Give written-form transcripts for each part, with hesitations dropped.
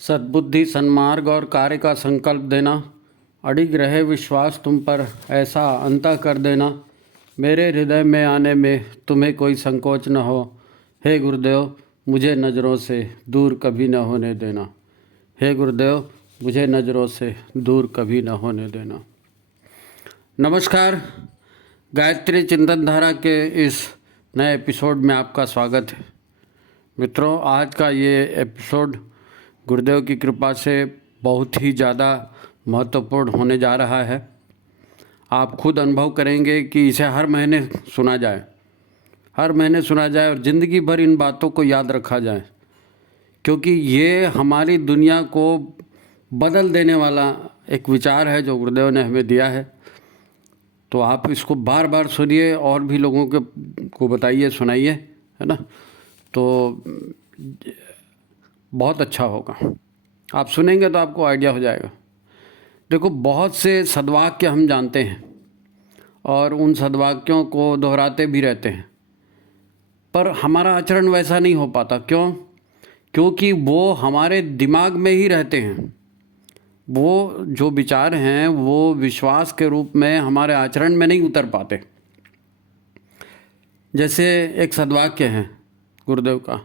सद्बुद्धि, सन्मार्ग और कार्य का संकल्प देना, अडिग रहे विश्वास तुम पर, ऐसा अंतः कर देना, मेरे हृदय में आने में तुम्हें कोई संकोच न हो। हे गुरुदेव, मुझे नज़रों से दूर कभी न होने देना। हे गुरुदेव, मुझे नज़रों से दूर कभी न होने देना। नमस्कार, गायत्री चिंतन धारा के इस नए एपिसोड में आपका स्वागत है। मित्रों, आज का ये एपिसोड गुरुदेव की कृपा से बहुत ही ज़्यादा महत्वपूर्ण होने जा रहा है। आप खुद अनुभव करेंगे कि इसे हर महीने सुना जाए, हर महीने सुना जाए और ज़िंदगी भर इन बातों को याद रखा जाए, क्योंकि ये हमारी दुनिया को बदल देने वाला एक विचार है जो गुरुदेव ने हमें दिया है। तो आप इसको बार बार सुनिए और भी लोगों को बताइए, सुनाइए, है ना। तो बहुत अच्छा होगा। आप सुनेंगे तो आपको आइडिया हो जाएगा। देखो, बहुत से सद्वाक्य हम जानते हैं और उन सद्वाक्यों को दोहराते भी रहते हैं, पर हमारा आचरण वैसा नहीं हो पाता। क्यों? क्योंकि वो हमारे दिमाग में ही रहते हैं। वो जो विचार हैं वो विश्वास के रूप में हमारे आचरण में नहीं उतर पाते। जैसे एक सद्वाक्य है गुरुदेव का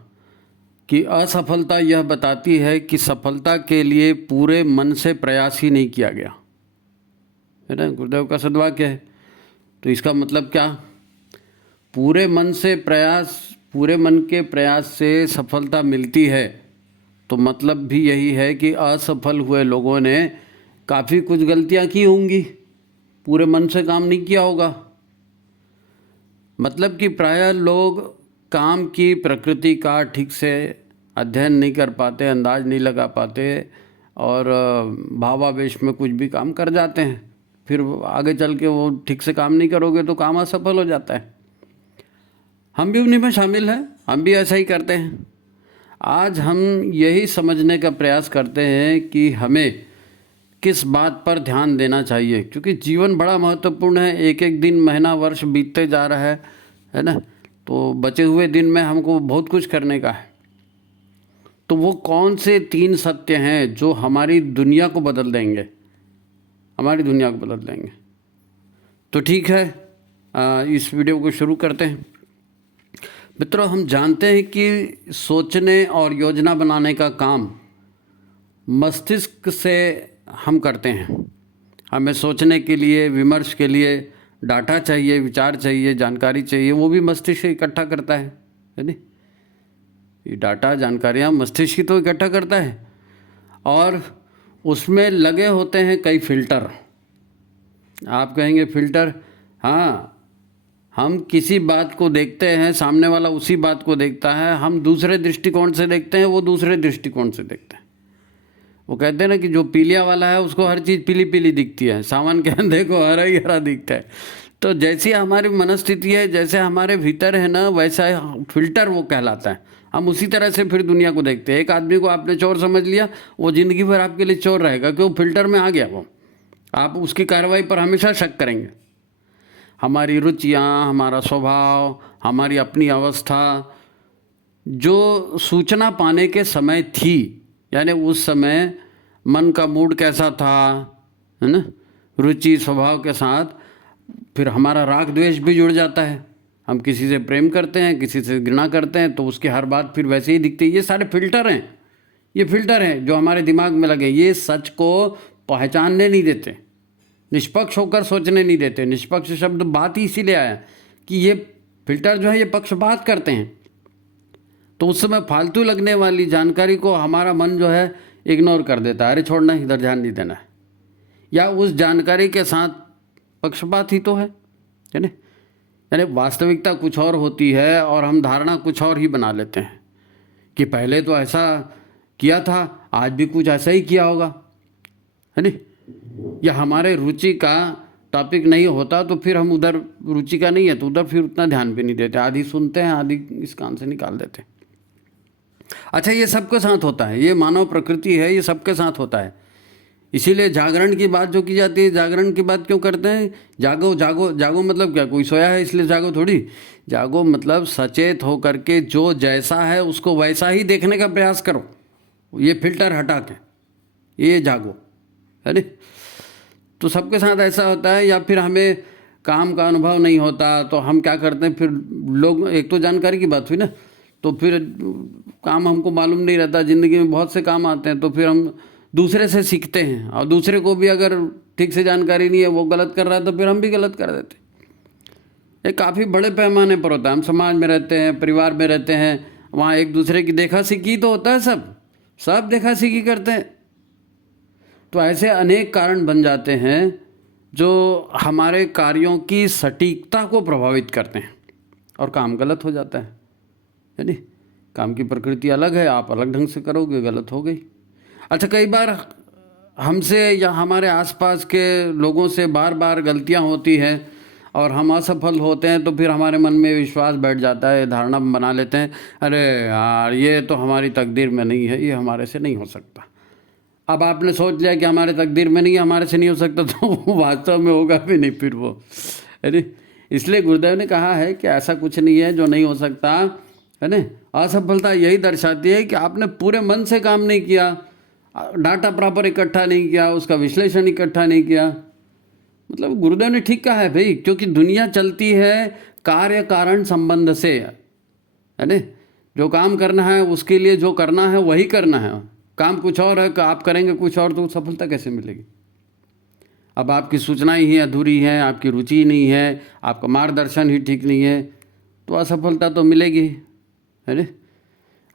कि असफलता यह बताती है कि सफलता के लिए पूरे मन से प्रयास ही नहीं किया गया, है ना। गुरुदेव का सद्वाक्य है। तो इसका मतलब क्या? पूरे मन से प्रयास, पूरे मन के प्रयास से सफलता मिलती है, तो मतलब भी यही है कि असफल हुए लोगों ने काफ़ी कुछ गलतियां की होंगी, पूरे मन से काम नहीं किया होगा। मतलब कि प्रायः लोग काम की प्रकृति का ठीक से अध्ययन नहीं कर पाते, अंदाज नहीं लगा पाते और भावावेश में कुछ भी काम कर जाते हैं। फिर आगे चल के वो ठीक से काम नहीं करोगे तो काम असफल हो जाता है। हम भी उन्हीं में शामिल हैं, हम भी ऐसा ही करते हैं। आज हम यही समझने का प्रयास करते हैं कि हमें किस बात पर ध्यान देना चाहिए, क्योंकि जीवन बड़ा महत्वपूर्ण है। एक एक दिन, महीना, वर्ष बीतते जा रहा है ना। तो बचे हुए दिन में हमको बहुत कुछ करने का है। तो वो कौन से 3 सत्य हैं जो हमारी दुनिया को बदल देंगे, हमारी दुनिया को बदल देंगे? तो ठीक है, इस वीडियो को शुरू करते हैं। मित्रों, हम जानते हैं कि सोचने और योजना बनाने का काम मस्तिष्क से हम करते हैं। हमें सोचने के लिए, विमर्श के लिए डाटा चाहिए, विचार चाहिए, जानकारी चाहिए, वो भी मस्तिष्क इकट्ठा करता है नहीं। ये डाटा, जानकारियाँ मस्तिष्क ही तो इकट्ठा करता है और उसमें लगे होते हैं कई फिल्टर। आप कहेंगे फिल्टर? हाँ, हम किसी बात को देखते हैं, सामने वाला उसी बात को देखता है, हम दूसरे दृष्टिकोण से देखते हैं, वो दूसरे दृष्टिकोण से देखते हैं। वो कहते हैं ना कि जो पीलिया वाला है उसको हर चीज़ पीली पीली दिखती है, सावन के अंधे को हरा ही हरा दिखता है। तो जैसी हमारी मनस्थिति है, जैसे हमारे भीतर है ना, वैसा फिल्टर वो कहलाता है। हम उसी तरह से फिर दुनिया को देखते हैं। एक आदमी को आपने चोर समझ लिया, वो ज़िंदगी भर आपके लिए चोर रहेगा, क्यों? फिल्टर में आ गया वो। आप उसकी कार्रवाई पर हमेशा शक करेंगे। हमारी रुचियाँ, हमारा स्वभाव, हमारी अपनी अवस्था जो सूचना पाने के समय थी, यानी उस समय मन का मूड कैसा था, है ना, रुचि स्वभाव के साथ फिर हमारा राग द्वेष भी जुड़ जाता है। हम किसी से प्रेम करते हैं, किसी से घृणा करते हैं, तो उसकी हर बात फिर वैसे ही दिखती है। ये सारे फिल्टर हैं, ये फिल्टर हैं जो हमारे दिमाग में लगे। ये सच को पहचानने नहीं देते, निष्पक्ष होकर सोचने नहीं देते। निष्पक्ष शब्द बात ही इसीलिए आया कि ये फिल्टर जो है ये पक्षपात करते हैं। तो उस समय फालतू लगने वाली जानकारी को हमारा मन जो है इग्नोर कर देता है। अरे छोड़ना, इधर ध्यान नहीं देना है। या उस जानकारी के साथ पक्षपात ही तो है ना। यानी वास्तविकता कुछ और होती है और हम धारणा कुछ और ही बना लेते हैं कि पहले तो ऐसा किया था, आज भी कुछ ऐसा ही किया होगा, है नहीं। या हमारे रुचि का टॉपिक नहीं होता तो फिर हम उधर, रुचि का नहीं है तो उधर फिर उतना ध्यान भी नहीं देते। आधी सुनते हैं, आधी इस कान से निकाल देते हैं। अच्छा, ये सबके साथ होता है, ये मानव प्रकृति है, ये सबके साथ होता है। इसीलिए जागरण की बात जो की जाती है, जागरण की बात क्यों करते हैं? जागो जागो जागो मतलब क्या? कोई सोया है इसलिए जागो थोड़ी। जागो मतलब सचेत हो करके जो जैसा है उसको वैसा ही देखने का प्रयास करो। ये फिल्टर हटा के ये जागो, है नहीं। तो सबके साथ ऐसा होता है। या फिर हमें काम का अनुभव नहीं होता तो हम क्या करते हैं, फिर लोग, एक तो जानकारी की बात हुई ना, तो फिर काम हमको मालूम नहीं रहता, ज़िंदगी में बहुत से काम आते हैं, तो फिर हम दूसरे से सीखते हैं, और दूसरे को भी अगर ठीक से जानकारी नहीं है, वो गलत कर रहा है, तो फिर हम भी गलत कर देते हैं। ये काफ़ी बड़े पैमाने पर होता है। हम समाज में रहते हैं, परिवार में रहते हैं, वहाँ एक दूसरे की देखा सीखी तो होता है, सब देखा सीखी करते हैं। तो ऐसे अनेक कारण बन जाते हैं जो हमारे कार्यों की सटीकता को प्रभावित करते हैं, और काम गलत हो जाता है नहीं। काम की प्रकृति अलग है, आप अलग ढंग से करोगे, गलत हो गई। अच्छा, कई बार हमसे या हमारे आसपास के लोगों से बार बार गलतियां होती हैं और हम असफल होते हैं, तो फिर हमारे मन में विश्वास बैठ जाता है, धारणा बना लेते हैं, अरे यार ये तो हमारी तकदीर में नहीं है, ये हमारे से नहीं हो सकता। अब आपने सोच लिया कि हमारे तकदीर में नहीं है, हमारे से नहीं हो सकता, तो वास्तव में होगा भी नहीं फिर वो, अरे। इसलिए गुरुदेव ने कहा है कि ऐसा कुछ नहीं है जो नहीं हो सकता, है ना। असफलता यही दर्शाती है कि आपने पूरे मन से काम नहीं किया, डाटा प्रॉपर इकट्ठा नहीं किया, उसका विश्लेषण इकट्ठा नहीं किया। मतलब गुरुदेव ने ठीक कहा है भाई, क्योंकि दुनिया चलती है कार्य कारण संबंध से, है ना। जो काम करना है उसके लिए जो करना है वही करना है। काम कुछ और है, आप करेंगे कुछ और, तो सफलता कैसे मिलेगी। अब आपकी सूचनाएं ही अधूरी हैं, आपकी रुचि नहीं है, आपका मार्गदर्शन ही ठीक नहीं है, तो असफलता तो मिलेगी, है ना।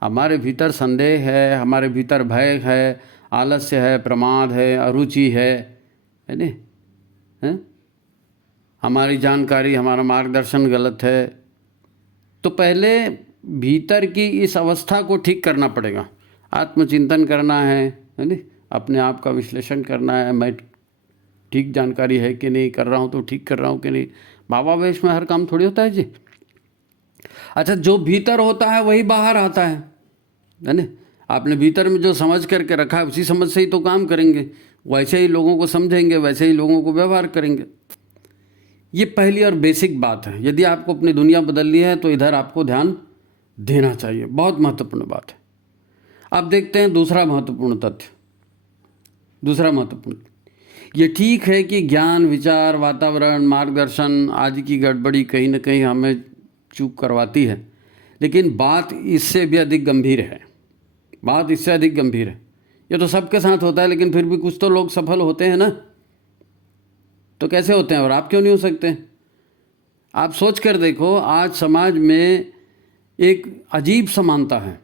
हमारे भीतर संदेह है, हमारे भीतर भय है, आलस्य है, प्रमाद है, अरुचि है ना, है? हमारी जानकारी, हमारा मार्गदर्शन गलत है। तो पहले भीतर की इस अवस्था को ठीक करना पड़ेगा। आत्मचिंतन करना है ना, अपने आप का विश्लेषण करना है, मैं ठीक जानकारी है कि नहीं, कर रहा हूँ तो ठीक कर रहा हूँ कि नहीं। भावावेश में हर काम थोड़ी होता है जी। अच्छा, जो भीतर होता है वही बाहर आता है ना। आपने भीतर में जो समझ करके रखा है उसी समझ से ही तो काम करेंगे, वैसे ही लोगों को समझेंगे, वैसे ही लोगों को व्यवहार करेंगे। ये पहली और बेसिक बात है। यदि आपको अपनी दुनिया बदलनी है तो इधर आपको ध्यान देना चाहिए, बहुत महत्वपूर्ण बात है। अब देखते हैं दूसरा महत्वपूर्ण तथ्य। दूसरा महत्वपूर्ण, ये ठीक है कि ज्ञान, विचार, वातावरण, मार्गदर्शन आदि की गड़बड़ी कहीं ना कहीं हमें चूक करवाती है, लेकिन बात इससे भी अधिक गंभीर है। बात इससे अधिक गंभीर है। ये तो सबके साथ होता है, लेकिन फिर भी कुछ तो लोग सफल होते हैं ना। तो कैसे होते हैं और आप क्यों नहीं हो सकते? आप सोच कर देखो, आज समाज में एक अजीब समानता है,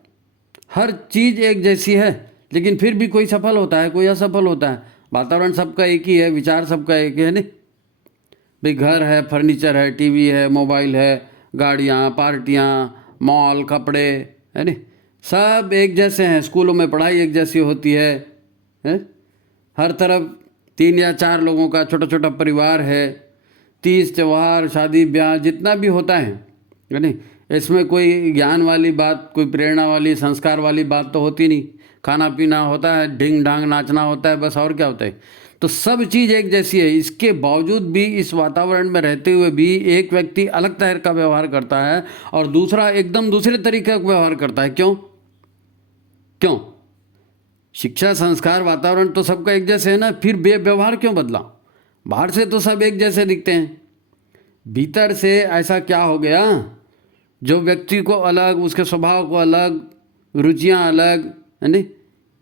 हर चीज़ एक जैसी है, लेकिन फिर भी कोई सफल होता है, कोई असफल होता है। वातावरण सबका एक ही है, विचार सबका एक है नहीं भाई। घर है, फर्नीचर है, टीवी है, मोबाइल है, गाड़ियाँ, पार्टियाँ, मॉल, कपड़े, है नहीं, सब एक जैसे हैं। स्कूलों में पढ़ाई एक जैसी होती है? हर तरफ 3 या 4 लोगों का छोटा छोटा परिवार है। 30 त्यौहार, शादी ब्याह जितना भी होता है नहीं, इसमें कोई ज्ञान वाली बात, कोई प्रेरणा वाली, संस्कार वाली बात तो होती नहीं। खाना पीना होता है, ढिंग ढांग नाचना होता है, बस, और क्या होता है। तो सब चीज़ एक जैसी है। इसके बावजूद भी, इस वातावरण में रहते हुए भी, एक व्यक्ति अलग तरह का व्यवहार करता है और दूसरा एकदम दूसरे तरीके का व्यवहार करता है। क्यों? शिक्षा, संस्कार, वातावरण तो सबका एक जैसे है ना, फिर व्यवहार क्यों बदला? बाहर से तो सब एक जैसे दिखते हैं, भीतर से ऐसा क्या हो गया जो व्यक्ति को अलग, उसके स्वभाव को अलग, रुचियां अलग, है नहीं,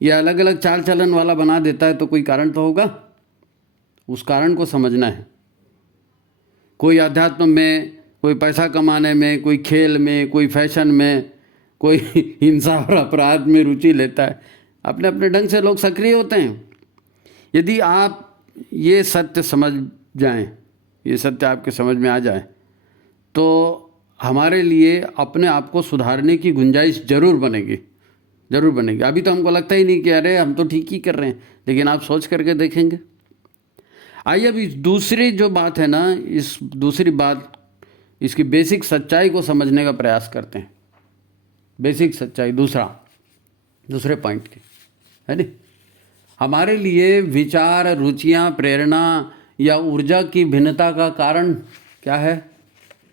ये अलग अलग चाल चलन वाला बना देता है? तो कोई कारण तो होगा, उस कारण को समझना है। कोई अध्यात्म में, कोई पैसा कमाने में, कोई खेल में, कोई फैशन में, कोई हिंसा और अपराध में रुचि लेता है। अपने अपने ढंग से लोग सक्रिय होते हैं। यदि आप ये सत्य समझ जाएं, ये सत्य आपके समझ में आ जाए, तो हमारे लिए अपने आप को सुधारने की गुंजाइश जरूर बनेगी, जरूर बनेगी। अभी तो हमको लगता ही नहीं कि अरे हम तो ठीक ही कर रहे हैं, लेकिन आप सोच करके देखेंगे। आइए अभी दूसरी जो बात है ना, इस दूसरी बात, इसकी बेसिक सच्चाई को समझने का प्रयास करते हैं। बेसिक सच्चाई दूसरे पॉइंट की, है नहीं। हमारे लिए विचार, रुचियाँ, प्रेरणा या ऊर्जा की भिन्नता का कारण क्या है?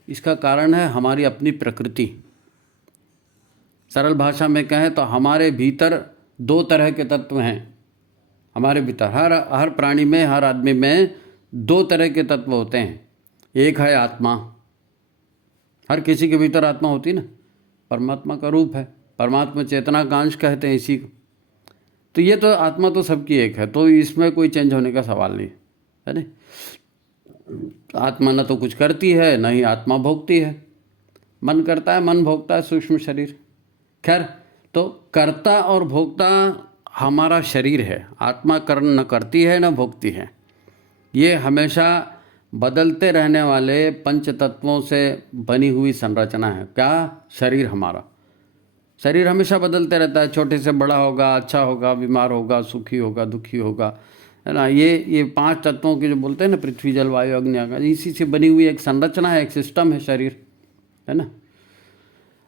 इसका कारण है हमारी अपनी प्रकृति। सरल भाषा में कहें तो हमारे भीतर दो तरह के तत्व हैं हमारे भीतर। हर प्राणी में, हर आदमी में दो तरह के तत्व होते हैं। एक है आत्मा, हर किसी के भीतर आत्मा होती ना, परमात्मा का रूप है, परमात्मा चेतना का अंश कहते हैं इसी को। तो ये तो आत्मा तो सबकी एक है, तो इसमें कोई चेंज होने का सवाल नहीं है ना। आत्मा न तो कुछ करती है, न ही आत्मा भोगती है। मन करता है, मन भोगता है, सूक्ष्म शरीर। खैर, तो कर्ता और भोक्ता हमारा शरीर है। आत्मा कर्म न करती है न भोगती है। ये हमेशा बदलते रहने वाले पंच तत्वों से बनी हुई संरचना है। क्या? शरीर हमारा। शरीर हमेशा बदलते रहता है, छोटे से बड़ा होगा, अच्छा होगा, बीमार होगा, सुखी होगा, दुखी होगा, है ना। ये पांच तत्वों के जो बोलते हैं ना, पृथ्वी, जल, वायु, अग्नि, आकाश, इसी से बनी हुई एक संरचना है, एक सिस्टम है शरीर, है ना।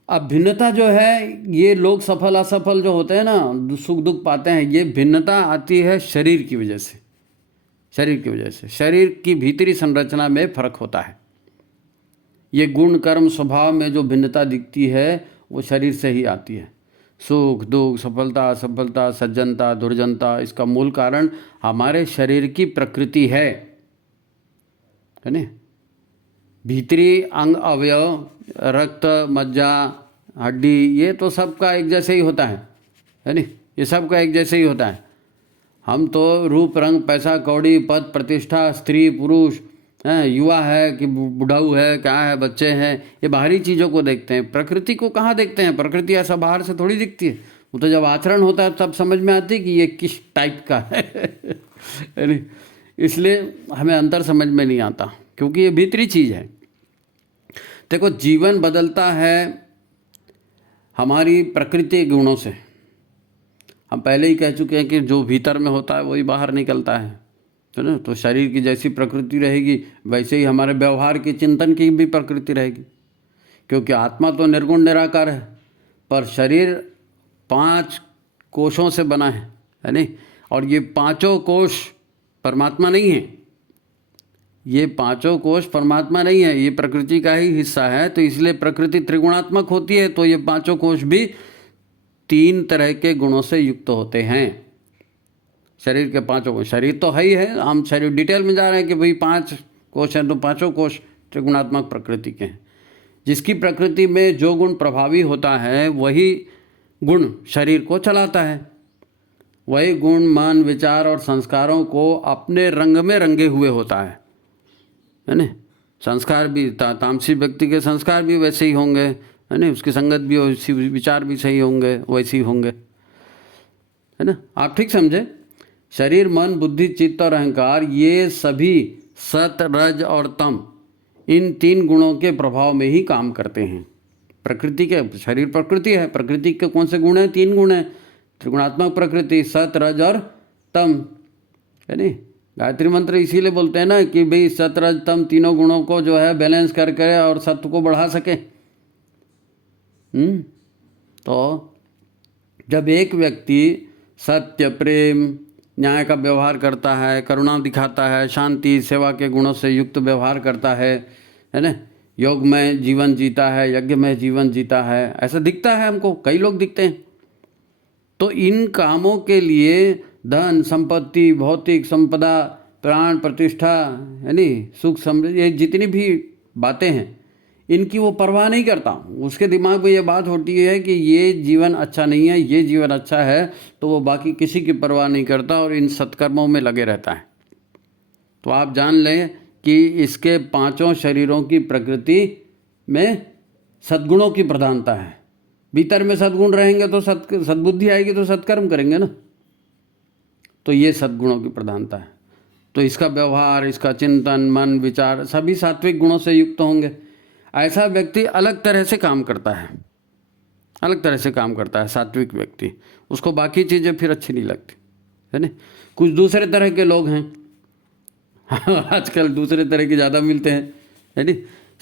अब भिन्नता जो है, ये लोग सफल असफल जो होते हैं ना, सुख दुख पाते हैं, ये भिन्नता आती है शरीर की वजह से। शरीर की वजह से शरीर की भीतरी संरचना में फर्क होता है। ये गुण कर्म स्वभाव में जो भिन्नता दिखती है वो शरीर से ही आती है। सुख दुख, सफलता असफलता, सज्जनता दुर्जनता, इसका मूल कारण हमारे शरीर की प्रकृति है ना। भीतरी अंग अवयव, रक्त, मज्जा, हड्डी, ये तो सबका एक जैसे ही होता है नी। ये सबका एक जैसे ही होता है। हम तो रूप रंग, पैसा कौड़ी, पद प्रतिष्ठा, स्त्री पुरुष, युवा है कि बुढ़ाऊ है, क्या है, बच्चे हैं, ये बाहरी चीज़ों को देखते हैं। प्रकृति को कहाँ देखते हैं? प्रकृति ऐसा बाहर से थोड़ी दिखती है। वो तो जब आचरण होता है तब समझ में आती है कि ये किस टाइप का है। इसलिए हमें अंतर समझ में नहीं आता, क्योंकि ये भीतरी चीज़ है। देखो, जीवन बदलता है हमारी प्रकृति के गुणों से। हम पहले ही कह चुके हैं कि जो भीतर में होता है वही बाहर निकलता है ना। तो शरीर की जैसी प्रकृति रहेगी वैसे ही हमारे व्यवहार की, चिंतन की भी प्रकृति रहेगी। क्योंकि आत्मा तो निर्गुण निराकार है, पर शरीर 5 कोशों से बना है नहीं। और ये पांचों कोश परमात्मा नहीं है। ये पांचों कोश परमात्मा नहीं है, ये प्रकृति का ही हिस्सा है। तो इसलिए प्रकृति त्रिगुणात्मक होती है। तो ये पांचों कोश भी 3 तरह के गुणों से युक्त होते हैं। शरीर के पांचों कोश, शरीर तो है ही है, हम शरीर डिटेल में जा रहे हैं कि भाई 5 कोश हैं, तो पांचों कोश त्रिगुणात्मक प्रकृति के हैं। जिसकी प्रकृति में जो गुण प्रभावी होता है वही गुण शरीर को चलाता है। वही गुण मन, विचार और संस्कारों को अपने रंग में रंगे हुए होता है ना। संस्कार भी, तामसी व्यक्ति के संस्कार भी वैसे ही होंगे, है ना। उसकी संगत भी वैसी, विचार भी सही होंगे, वैसे ही होंगे, है ना। आप ठीक समझे। शरीर, मन, बुद्धि, चित्त और अहंकार, ये सभी सत, रज और तम, इन 3 गुणों के प्रभाव में ही काम करते हैं। प्रकृति के, शरीर प्रकृति है, प्रकृति के कौन से गुण हैं? 3 गुण हैं। त्रिगुणात्मक प्रकृति, सत, रज और तम, है नहीं। गायत्री मंत्र इसीलिए बोलते हैं ना कि भाई सत, रज, तम तीनों गुणों को जो है बैलेंस करके और सत्व को बढ़ा सके। तो जब एक व्यक्ति सत्य, प्रेम, न्याय का व्यवहार करता है, करुणा दिखाता है, शांति, सेवा के गुणों से युक्त व्यवहार करता है ना, योग में जीवन जीता है, यज्ञ में जीवन जीता है, ऐसा दिखता है हमको, कई लोग दिखते हैं। तो इन कामों के लिए धन, संपत्ति, भौतिक संपदा, प्राण प्रतिष्ठा, यानी सुख समृद्धि, ये जितनी भी बातें हैं इनकी वो परवाह नहीं करता। उसके दिमाग में ये बात होती है कि ये जीवन अच्छा नहीं है, ये जीवन अच्छा है, तो वो बाकी किसी की परवाह नहीं करता और इन सत्कर्मों में लगे रहता है। तो आप जान लें कि इसके 5 शरीरों की प्रकृति में सद्गुणों की प्रधानता है। भीतर में सद्गुण रहेंगे तो सद्बुद्धि आएगी, तो सत्कर्म करेंगे ना। तो ये सद्गुणों की प्रधानता है। तो इसका व्यवहार, इसका चिंतन, मन, विचार सभी सात्विक गुणों से युक्त होंगे। ऐसा व्यक्ति अलग तरह से काम करता है, अलग तरह से काम करता है सात्विक व्यक्ति। उसको बाकी चीज़ें फिर अच्छी नहीं लगती, है ना। कुछ दूसरे तरह के लोग हैं आजकल दूसरे तरह के ज़्यादा मिलते हैं, है नी।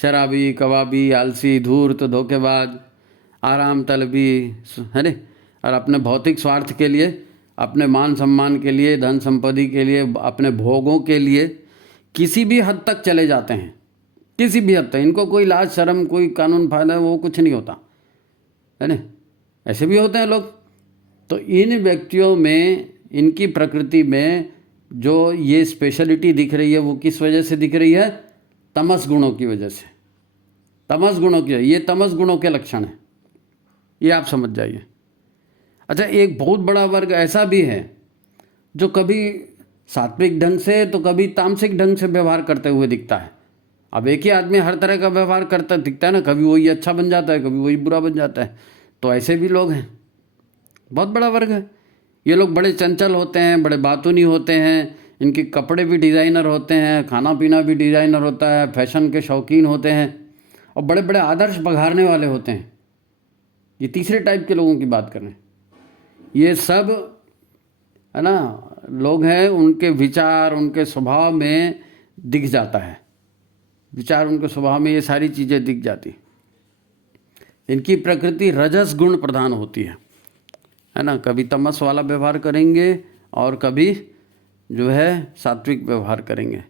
शराबी, कबाबी, आलसी, धूर्त, धोखेबाज, आराम तलबी, है ना। और अपने भौतिक स्वार्थ के लिए, अपने मान सम्मान के लिए, धन संपत्ति के लिए, अपने भोगों के लिए किसी भी हद तक चले जाते हैं, किसी भी हद तक। इनको कोई लाज शर्म, कोई कानून फायदा, वो कुछ नहीं होता, है ना। ऐसे भी होते हैं लोग, तो इन व्यक्तियों में, इनकी प्रकृति में जो ये स्पेशलिटी दिख रही है वो किस वजह से दिख रही है? तमस गुणों की वजह से। तमस गुणों की, ये तमस गुणों के लक्षण हैं, ये आप समझ जाइए। अच्छा, एक बहुत बड़ा वर्ग ऐसा भी है जो कभी सात्विक ढंग से तो कभी तामसिक ढंग से व्यवहार करते हुए दिखता है। अब एक ही आदमी हर तरह का व्यवहार करता दिखता है ना, कभी वही अच्छा बन जाता है, कभी वही बुरा बन जाता है। तो ऐसे भी लोग हैं, बहुत बड़ा वर्ग है। ये लोग बड़े चंचल होते हैं, बड़े बातूनी होते हैं, इनके कपड़े भी डिज़ाइनर होते हैं, खाना पीना भी डिज़ाइनर होता है, फैशन के शौकीन होते हैं और बड़े बड़े आदर्श बघारने वाले होते हैं। ये तीसरे टाइप के लोगों की बात कर रहे हैं। ये सब है ना लोग हैं, उनके विचार, उनके स्वभाव में दिख जाता है, विचार, उनके स्वभाव में ये सारी चीज़ें दिख जाती। इनकी प्रकृति रजस गुण प्रधान होती है ना। कभी तमस वाला व्यवहार करेंगे और कभी जो है सात्विक व्यवहार करेंगे,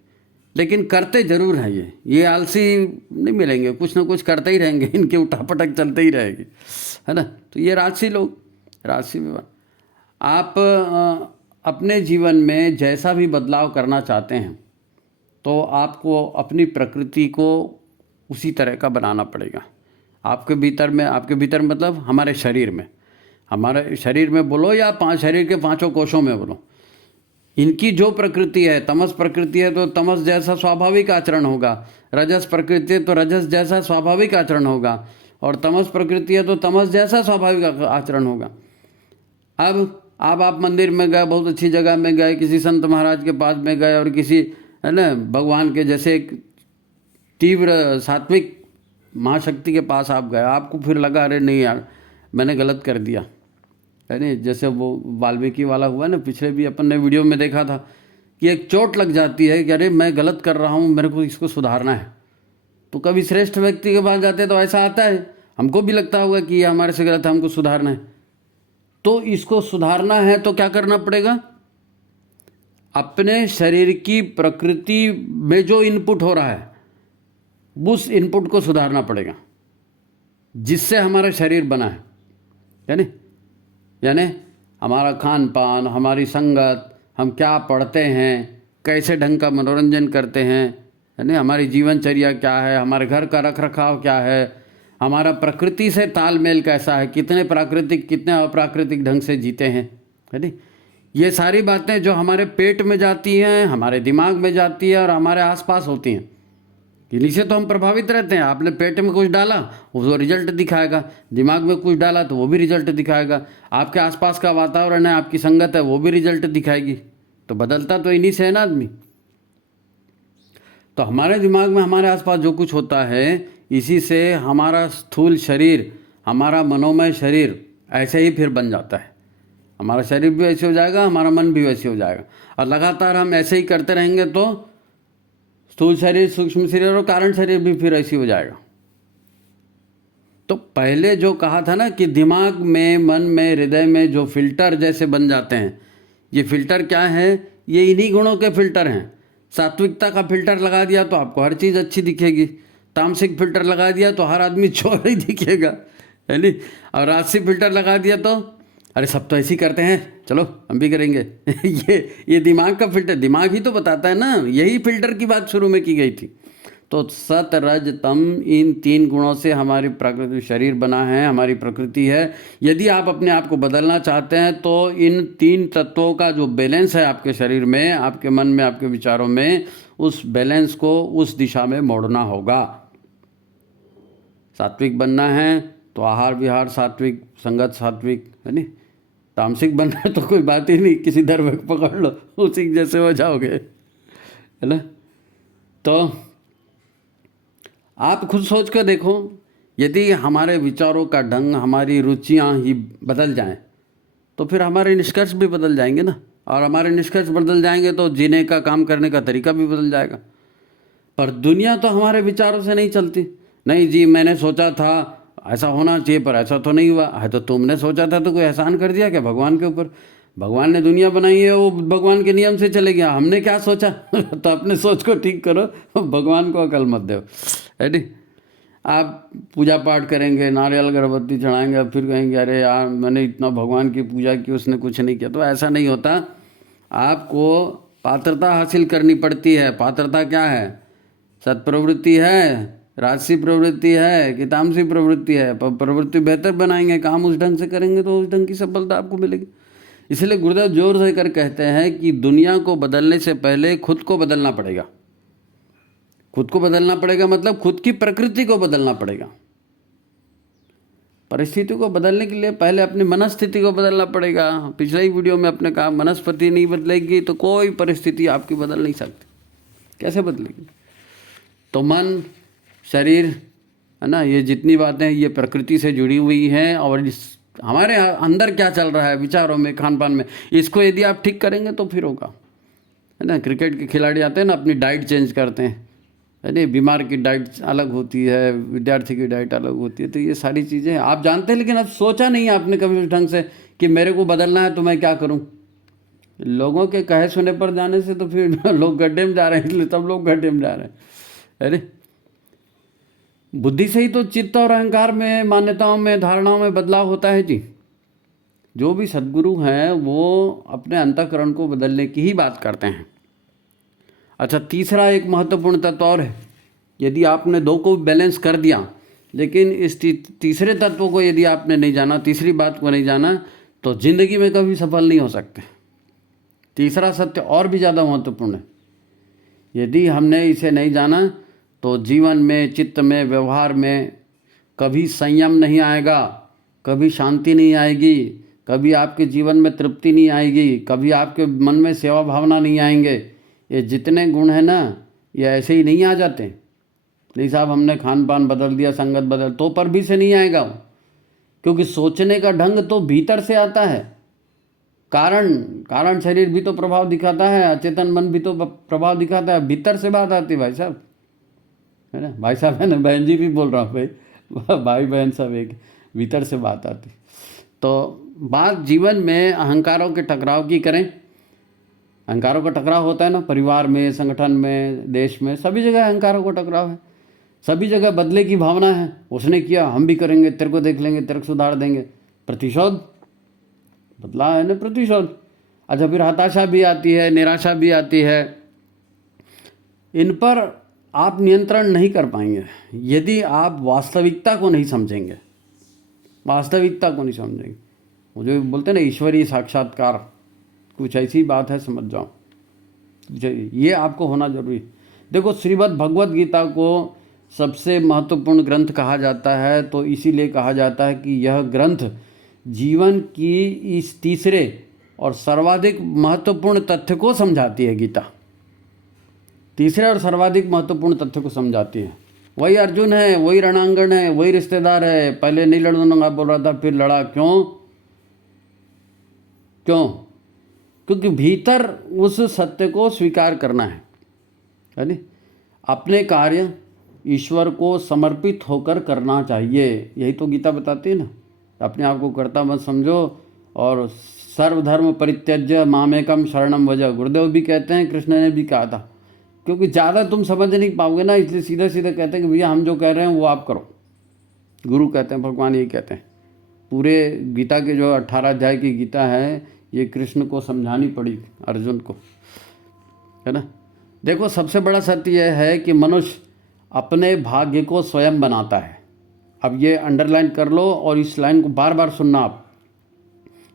लेकिन करते जरूर हैं ये आलसी नहीं मिलेंगे, कुछ ना कुछ करते ही रहेंगे, इनके उठापटक चलते ही रहेगी, है ना। तो ये राजसी लोग, राजसी व्यवहार। आप अपने जीवन में जैसा भी बदलाव करना चाहते हैं तो आपको अपनी प्रकृति को उसी तरह का बनाना पड़ेगा। आपके भीतर मतलब हमारे शरीर में बोलो या शरीर के पांचों कोशों में बोलो, इनकी जो प्रकृति है, तमस प्रकृति है तो तमस जैसा स्वाभाविक आचरण होगा, रजस प्रकृति है तो रजस जैसा स्वाभाविक आचरण होगा, और तमस प्रकृति है तो तमस जैसा स्वाभाविक आचरण होगा। अब आप मंदिर में गए, बहुत अच्छी जगह में गए, किसी संत महाराज के पास में गए और किसी है ना भगवान के जैसे एक तीव्र सात्विक महाशक्ति के पास आप गए, आपको फिर लगा अरे नहीं यार मैंने गलत कर दिया, है नहीं। जैसे वो वाल्मीकि वाला हुआ ना, पिछले भी अपन ने वीडियो में देखा था कि एक चोट लग जाती है कि अरे मैं गलत कर रहा हूँ, मेरे को इसको सुधारना है। तो कभी श्रेष्ठ व्यक्ति के पास जाते तो ऐसा आता है, हमको भी लगता होगा कि ये हमारे से गलत है, हमको सुधारना है। तो इसको सुधारना है तो क्या करना पड़ेगा? अपने शरीर की प्रकृति में जो इनपुट हो रहा है उस इनपुट को सुधारना पड़ेगा, जिससे हमारा शरीर बना है यानी हमारा खान पान, हमारी संगत, हम क्या पढ़ते हैं, कैसे ढंग का मनोरंजन करते हैं, यानी हमारी जीवनचर्या क्या है, हमारे घर का रख रखाव क्या है, हमारा प्रकृति से तालमेल कैसा है, कितने प्राकृतिक कितने अप्राकृतिक ढंग से जीते हैं, है नहीं। ये सारी बातें जो हमारे पेट में जाती हैं, हमारे दिमाग में जाती है और हमारे आसपास होती हैं, इन्हीं से तो हम प्रभावित रहते हैं। आपने पेट में कुछ डाला वो रिजल्ट दिखाएगा, दिमाग में कुछ डाला तो वो भी रिजल्ट दिखाएगा, आपके आसपास का वातावरण है, आपकी संगत है, वो भी रिजल्ट दिखाएगी। तो बदलता तो इन्हीं से है ना आदमी। तो हमारे दिमाग में, हमारे आसपास जो कुछ होता है, इसी से हमारा स्थूल शरीर, हमारा मनोमय शरीर ऐसे ही फिर बन जाता है। हमारा शरीर भी ऐसे हो जाएगा, हमारा मन भी वैसे हो जाएगा, और लगातार हम ऐसे ही करते रहेंगे तो स्थूल शरीर, सूक्ष्म शरीर और कारण शरीर भी फिर ऐसी हो जाएगा। तो पहले जो कहा था ना कि दिमाग में, मन में, हृदय में जो फिल्टर जैसे बन जाते हैं, ये फिल्टर क्या है? ये इन्हीं गुणों के फिल्टर हैं। सात्विकता का फिल्टर लगा दिया तो आपको हर चीज़ अच्छी दिखेगी, तामसिक फिल्टर लगा दिया तो हर आदमी चोर ही दिखेगा, है नहीं। और राजसी फिल्टर लगा दिया तो अरे सब तो ऐसे ही करते हैं, चलो हम भी करेंगे। ये दिमाग का फिल्टर, दिमाग ही तो बताता है ना, यही फिल्टर की बात शुरू में की गई थी। तो सत रज तम, इन तीन गुणों से हमारी प्रकृति, शरीर बना है, हमारी प्रकृति है। यदि आप अपने आप को बदलना चाहते हैं तो इन तीन तत्वों का जो बैलेंस है आपके शरीर में, आपके मन में, आपके विचारों में, उस बैलेंस को उस दिशा में मोड़ना होगा। सात्विक बनना है तो आहार विहार सात्विक, संगत सात्विक, है नहीं। तामसिक बनना है तो कोई बात ही नहीं, किसी दरवे को पकड़ लो, उसी जैसे हो जाओगे, है ना। तो आप खुद सोच कर देखो, यदि हमारे विचारों का ढंग, हमारी रुचियां ही बदल जाएं तो फिर हमारे निष्कर्ष भी बदल जाएंगे ना, और हमारे निष्कर्ष बदल जाएंगे तो जीने का, काम करने का तरीका भी बदल जाएगा। पर दुनिया तो हमारे विचारों से नहीं चलती। नहीं जी, मैंने सोचा था ऐसा होना चाहिए पर ऐसा तो नहीं हुआ है। तो तुमने सोचा था तो कोई एहसान कर दिया क्या भगवान के ऊपर? भगवान ने दुनिया बनाई है, वो भगवान के नियम से चले गया, हमने क्या सोचा? तो अपने सोच को ठीक करो, भगवान को अकल मत दो, है नहीं। आप पूजा पाठ करेंगे, नारियल अगरबत्ती चढ़ाएंगे, फिर कहेंगे अरे यार मैंने इतना भगवान की पूजा की, उसने कुछ नहीं किया। तो ऐसा नहीं होता। आपको पात्रता हासिल करनी पड़ती है। पात्रता क्या है? सत्प्रवृत्ति है, राजसी प्रवृत्ति है कि तामसी प्रवृत्ति है। प्रवृत्ति बेहतर बनाएंगे, काम उस ढंग से करेंगे तो उस ढंग की सफलता आपको मिलेगी। इसलिए गुरुदेव जोर से कर कहते हैं कि दुनिया को बदलने से पहले खुद को बदलना पड़ेगा। खुद को बदलना पड़ेगा मतलब खुद की प्रकृति को बदलना पड़ेगा। परिस्थिति को बदलने के लिए पहले अपनी मनस्थिति को बदलना पड़ेगा। पिछले ही वीडियो में आपने कहा मनस्पति नहीं बदलेगी तो कोई परिस्थिति आपकी बदल नहीं सकती। कैसे बदलेगी? तो मन, शरीर, है ना, ये जितनी बातें ये प्रकृति से जुड़ी हुई हैं और हमारे अंदर क्या चल रहा है विचारों में, खान पान में, इसको यदि आप ठीक करेंगे तो फिर होगा, है ना। क्रिकेट के खिलाड़ी आते हैं ना, अपनी डाइट चेंज करते हैं, है ना। बीमार की डाइट अलग होती है, विद्यार्थी की डाइट अलग होती है। तो ये सारी चीज़ें आप जानते हैं, लेकिन अब सोचा नहीं आपने कभी उस ढंग से कि मेरे को बदलना है तो मैं क्या करूं। लोगों के कहे सुने पर जाने से तो फिर लोग गड्ढे में जा रहे हैं, इसलिए सब लोग गड्ढे में जा रहे हैं। अरे बुद्धि से ही तो चित्त और अहंकार में, मान्यताओं में, धारणाओं में बदलाव होता है जी। जो भी सद्गुरु हैं वो अपने अंतःकरण को बदलने की ही बात करते हैं। अच्छा, तीसरा एक महत्वपूर्ण तत्व और है। यदि आपने दो को बैलेंस कर दिया, लेकिन इस तीसरे तत्व को यदि आपने नहीं जाना, तीसरी बात को नहीं जाना, तो जिंदगी में कभी सफल नहीं हो सकते। तीसरा सत्य और भी ज़्यादा महत्वपूर्ण है। यदि हमने इसे नहीं जाना तो जीवन में, चित्त में, व्यवहार में कभी संयम नहीं आएगा, कभी शांति नहीं आएगी, कभी आपके जीवन में तृप्ति नहीं आएगी, कभी आपके मन में सेवा भावना नहीं आएंगे। ये जितने गुण हैं ना, ये ऐसे ही नहीं आ जाते। नहीं साहब हमने खान पान बदल दिया, संगत बदल, तो पर भी से नहीं आएगा वो, क्योंकि सोचने का ढंग तो भीतर से आता है। कारण शरीर भी तो प्रभाव दिखाता है, अचेतन मन भी तो प्रभाव दिखाता है, भीतर से बात आती है भाई साहब, है ना। भाई साहब है ना, बहन जी भी बोल रहा हूँ भाई, भाई बहन सब एक, भीतर से बात आती। तो बात जीवन में अहंकारों के टकराव की करें। अहंकारों का टकराव होता है ना, परिवार में, संगठन में, देश में, सभी जगह अहंकारों का टकराव है। सभी जगह बदले की भावना है। उसने किया हम भी करेंगे, तेरे को देख लेंगे, तेरे को सुधार देंगे। प्रतिशोध, बदला है ना, प्रतिशोध। अच्छा, फिर हताशा भी आती है, निराशा भी आती है। इन पर आप नियंत्रण नहीं कर पाएंगे यदि आप वास्तविकता को नहीं समझेंगे। वास्तविकता को नहीं समझेंगे, मुझे बोलते ना ईश्वरीय साक्षात्कार, कुछ ऐसी बात है, समझ जाओ। ये आपको होना जरूरी। देखो, श्रीमद् भगवद गीता को सबसे महत्वपूर्ण ग्रंथ कहा जाता है, तो इसीलिए कहा जाता है कि यह ग्रंथ जीवन की इस तीसरे और सर्वाधिक महत्वपूर्ण तथ्य को समझाती है। गीता तीसरे और सर्वाधिक महत्वपूर्ण तथ्य को समझाती है। वही अर्जुन है, वही रणांगण है, वही रिश्तेदार है। पहले नहीं लड़ूंगा बोल रहा था, फिर लड़ा। क्यों? क्योंकि भीतर उस सत्य को स्वीकार करना है नहीं। अपने कार्य ईश्वर को समर्पित होकर करना चाहिए, यही तो गीता बताती है ना। अपने आप को कर्ता मत समझो और सर्वधर्म परित्यज्य मामेकम शरणम व्रज। गुरुदेव भी कहते हैं, कृष्ण ने भी कहा था। क्योंकि ज़्यादा तुम समझ नहीं पाओगे ना, इसलिए सीधे सीधे कहते हैं कि भैया हम जो कह रहे हैं वो आप करो। गुरु कहते हैं, भगवान यही कहते हैं। पूरे गीता के जो 18 अध्याय की गीता है, ये कृष्ण को समझानी पड़ी अर्जुन को, है ना। देखो, सबसे बड़ा सत्य यह है कि मनुष्य अपने भाग्य को स्वयं बनाता है। अब ये अंडरलाइन कर लो और इस लाइन को बार बार सुनना आप,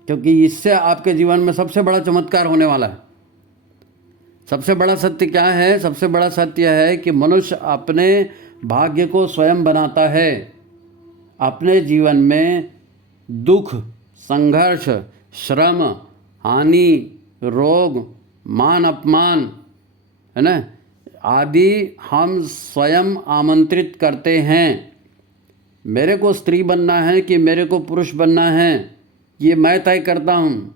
क्योंकि इससे आपके जीवन में सबसे बड़ा चमत्कार होने वाला है। सबसे बड़ा सत्य क्या है? सबसे बड़ा सत्य है कि मनुष्य अपने भाग्य को स्वयं बनाता है। अपने जीवन में दुख, संघर्ष, श्रम, हानि, रोग, मान अपमान, है ना, आदि हम स्वयं आमंत्रित करते हैं। मेरे को स्त्री बनना है कि मेरे को पुरुष बनना है, ये मैं तय करता हूँ।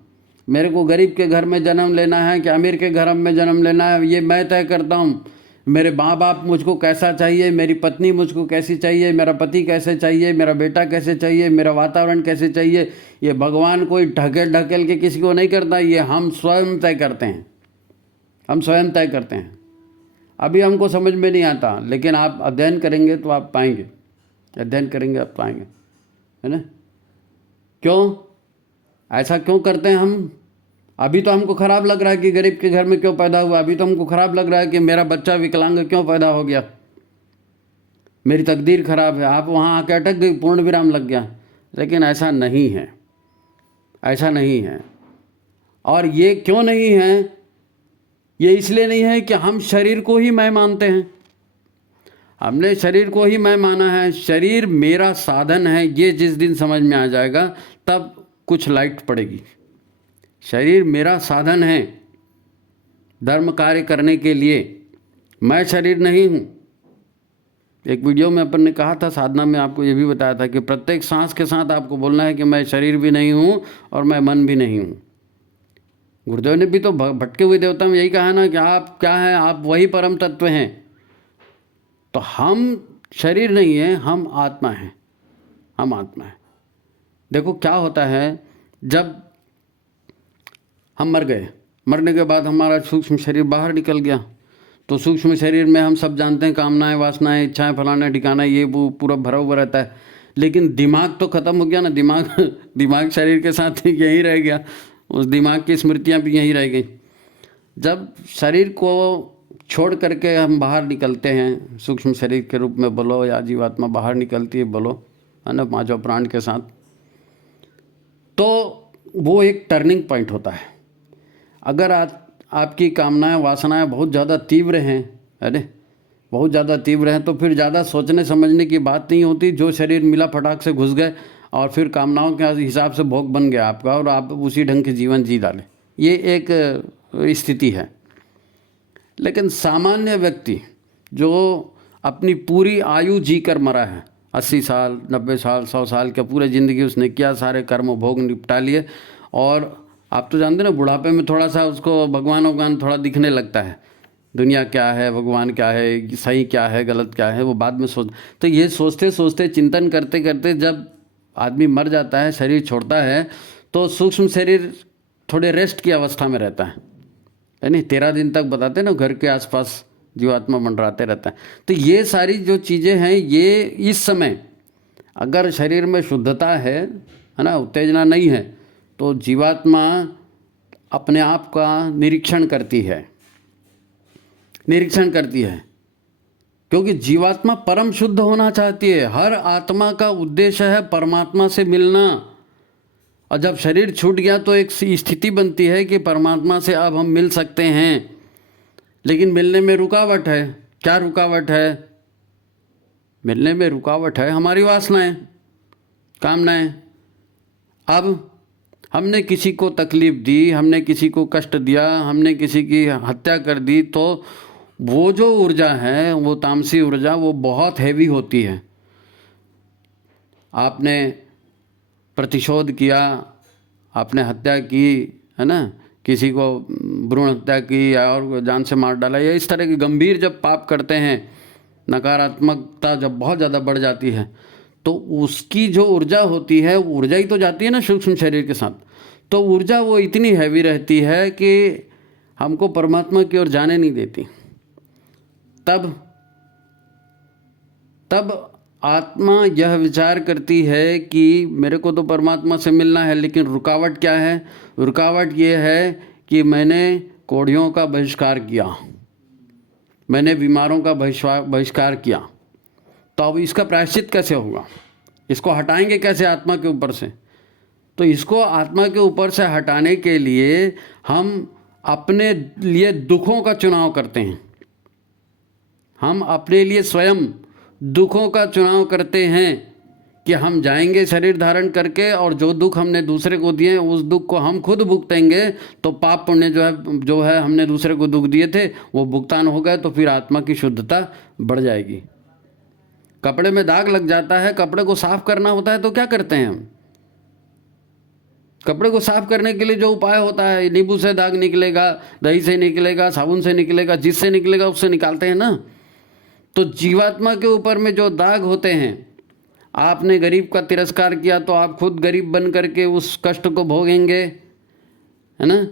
मेरे को गरीब के घर में जन्म लेना है कि अमीर के घर में जन्म लेना है, ये मैं तय करता हूँ। मेरे माँ बाप मुझको कैसा चाहिए, मेरी पत्नी मुझको कैसी चाहिए, मेरा पति कैसे चाहिए, मेरा बेटा कैसे चाहिए, मेरा वातावरण कैसे चाहिए, ये भगवान कोई ढकेल के किसी को नहीं करता। ये हम स्वयं तय करते हैं, हम स्वयं तय करते हैं। अभी हमको समझ में नहीं आता, लेकिन आप अध्ययन करेंगे तो आप पाएंगे। अध्ययन करेंगे अब पाएंगे, है ना। क्यों ऐसा क्यों करते हैं हम? अभी तो हमको ख़राब लग रहा है कि गरीब के घर में क्यों पैदा हुआ, अभी तो हमको ख़राब लग रहा है कि मेरा बच्चा विकलांग क्यों पैदा हो गया, मेरी तकदीर खराब है। आप वहाँ आके अटक गई, पूर्ण विराम लग गया। लेकिन ऐसा नहीं है, ऐसा नहीं है। और ये क्यों नहीं है? ये इसलिए नहीं है कि हम शरीर को ही मैं मानते हैं। हमने शरीर को ही मैं माना है, शरीर मेरा साधन है। ये जिस दिन समझ में आ जाएगा तब कुछ लाइट पड़ेगी। शरीर मेरा साधन है धर्म कार्य करने के लिए, मैं शरीर नहीं हूँ। एक वीडियो में अपन ने कहा था, साधना में आपको ये भी बताया था कि प्रत्येक सांस के साथ आपको बोलना है कि मैं शरीर भी नहीं हूँ और मैं मन भी नहीं हूँ। गुरुदेव ने भी तो भटके हुए देवता में यही कहा ना कि आप क्या हैं, आप वही परम तत्व हैं। तो हम शरीर नहीं हैं, हम आत्मा हैं, हम आत्मा हैं। देखो क्या होता है, जब हम मर गए, मरने के बाद हमारा सूक्ष्म शरीर बाहर निकल गया, तो सूक्ष्म शरीर में हम सब जानते हैं कामनाएं, वासनाएं, इच्छाएं, फलाना ठिकाना, ये वो पूरा भरा हुआ रहता है। लेकिन दिमाग तो ख़त्म हो गया ना, दिमाग शरीर के साथ यहीं रह गया, उस दिमाग की स्मृतियाँ भी यहीं रह गई। जब शरीर को छोड़ करके हम बाहर निकलते हैं, सूक्ष्म शरीर के रूप में बोलो या जीवात्मा बाहर निकलती है बोलो, है ना, पांचों प्राण के साथ, तो वो एक टर्निंग पॉइंट होता है। अगर आपकी कामनाएं, वासनाएं बहुत ज़्यादा तीव्र हैं, अरे बहुत ज़्यादा तीव्र हैं, तो फिर ज़्यादा सोचने समझने की बात नहीं होती। जो शरीर मिला फटाक से घुस गए और फिर कामनाओं के हिसाब से भोग बन गया आपका, और आप उसी ढंग के जीवन जी डाले। ये एक स्थिति है। लेकिन सामान्य व्यक्ति जो अपनी पूरी आयु जी कर मरा है, 80 साल, 90 साल, 100 साल के पूरे ज़िंदगी उसने किया, सारे कर्म भोग निपटा लिए, और आप तो जानते ना बुढ़ापे में थोड़ा सा उसको भगवान थोड़ा दिखने लगता है, दुनिया क्या है, भगवान क्या है, सही क्या है, गलत क्या है, वो बाद में सोच। तो ये सोचते सोचते, चिंतन करते करते जब आदमी मर जाता है, शरीर छोड़ता है, तो सूक्ष्म शरीर थोड़े रेस्ट की अवस्था में रहता है नहीं, 13 दिन तक बताते ना, घर के आसपास जीवात्मा मंडराते रहता है। तो ये सारी जो चीज़ें हैं, ये इस समय अगर शरीर में शुद्धता है ना, उत्तेजना नहीं है, तो जीवात्मा अपने आप का निरीक्षण करती है, निरीक्षण करती है, क्योंकि जीवात्मा परम शुद्ध होना चाहती है। हर आत्मा का उद्देश्य है परमात्मा से मिलना। और जब शरीर छूट गया तो एक स्थिति बनती है कि परमात्मा से अब हम मिल सकते हैं, लेकिन मिलने में रुकावट है। क्या रुकावट है? मिलने में रुकावट है हमारी वासनाएं, कामनाएं। अब हमने किसी को तकलीफ़ दी, हमने किसी को कष्ट दिया, हमने किसी की हत्या कर दी, तो वो जो ऊर्जा है, वो तामसी ऊर्जा, वो बहुत हैवी होती है। आपने प्रतिशोध किया, आपने हत्या की, है ना, किसी को भ्रूण हत्या की और जान से मार डाला, या इस तरह के गंभीर जब पाप करते हैं, नकारात्मकता जब बहुत ज़्यादा बढ़ जाती है, तो उसकी जो ऊर्जा होती है, ऊर्जा ही तो जाती है ना सूक्ष्म शरीर के साथ। तो ऊर्जा वो इतनी हैवी रहती है कि हमको परमात्मा की ओर जाने नहीं देती। तब आत्मा यह विचार करती है कि मेरे को तो परमात्मा से मिलना है, लेकिन रुकावट क्या है? रुकावट ये है कि मैंने कोढ़ियों का बहिष्कार किया, मैंने बीमारों का बहिष्कार किया। तो अब इसका प्रायश्चित कैसे होगा? इसको हटाएंगे कैसे आत्मा के ऊपर से? तो इसको आत्मा के ऊपर से हटाने के लिए हम अपने लिए दुखों का चुनाव करते हैं। हम अपने लिए स्वयं दुखों का चुनाव करते हैं कि हम जाएंगे शरीर धारण करके, और जो दुख हमने दूसरे को दिए उस दुख को हम खुद भुगतेंगे। तो पाप पुण्य जो है हमने दूसरे को दुख दिए थे वो भुगतान हो गए, तो फिर आत्मा की शुद्धता बढ़ जाएगी। कपड़े में दाग लग जाता है, कपड़े को साफ करना होता है, तो क्या करते हैं हम? कपड़े को साफ करने के लिए जो उपाय होता है, नींबू से दाग निकलेगा, दही से निकलेगा, साबुन से निकलेगा, जिससे निकलेगा उससे निकालते हैं ना। तो जीवात्मा के ऊपर में जो दाग होते हैं, आपने गरीब का तिरस्कार किया तो आप खुद गरीब बन करके उस कष्ट को भोगेंगे, है ना।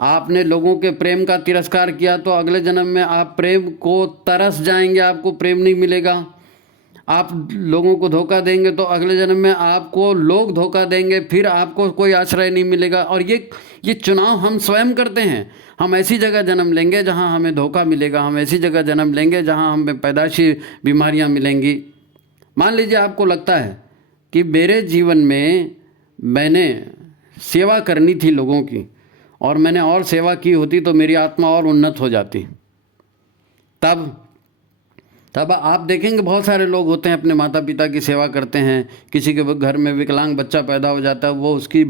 आपने लोगों के प्रेम का तिरस्कार किया तो अगले जन्म में आप प्रेम को तरस जाएंगे, आपको प्रेम नहीं मिलेगा। आप लोगों को धोखा देंगे तो अगले जन्म में आपको लोग धोखा देंगे, फिर आपको कोई आश्रय नहीं मिलेगा। और ये चुनाव हम स्वयं करते हैं। हम ऐसी जगह जन्म लेंगे जहां हमें धोखा मिलेगा, हम ऐसी जगह जन्म लेंगे जहां हमें पैदाइशी बीमारियां मिलेंगी। मान लीजिए आपको लगता है कि मेरे जीवन में मैंने सेवा करनी थी लोगों की, और मैंने और सेवा की होती तो मेरी आत्मा और उन्नत हो जाती। तब आप देखेंगे बहुत सारे लोग होते हैं अपने माता पिता की सेवा करते हैं। किसी के घर में विकलांग बच्चा पैदा हो जाता है, वो उसकी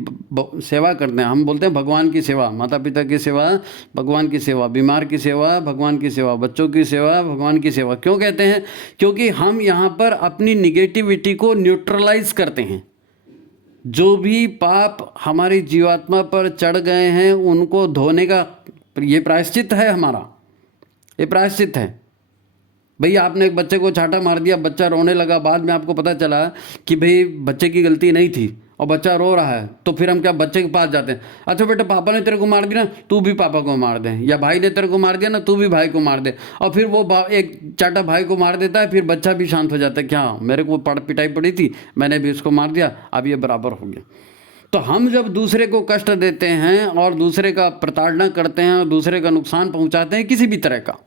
सेवा करते हैं। हम बोलते हैं भगवान की सेवा, माता पिता की सेवा भगवान की सेवा, बीमार की सेवा भगवान की सेवा, बच्चों की सेवा भगवान की सेवा। क्यों कहते हैं? क्योंकि हम यहाँ पर अपनी निगेटिविटी को न्यूट्रलाइज करते हैं। जो भी पाप हमारी जीवात्मा पर चढ़ गए हैं उनको धोने का ये प्रायश्चित है हमारा, ये प्रायश्चित है। भैया आपने एक बच्चे को छाटा मार दिया, बच्चा रोने लगा, बाद में आपको पता चला कि भाई बच्चे की गलती नहीं थी और बच्चा रो रहा है, तो फिर हम क्या बच्चे के पास जाते हैं? अच्छा बेटा पापा ने तेरे को मार दिया ना, तू भी पापा को मार दे, या भाई ने तेरे को मार दिया ना, तू भी भाई को मार दे। और फिर वो एक चाटा भाई को मार देता है, फिर बच्चा भी शांत हो जाता है, क्या मेरे को पिटाई पड़ी थी, मैंने भी उसको मार दिया, अब ये बराबर हो गया। तो हम जब दूसरे को कष्ट देते हैं और दूसरे का प्रताड़ना करते हैं और दूसरे का नुकसान पहुंचाते हैं किसी भी तरह का,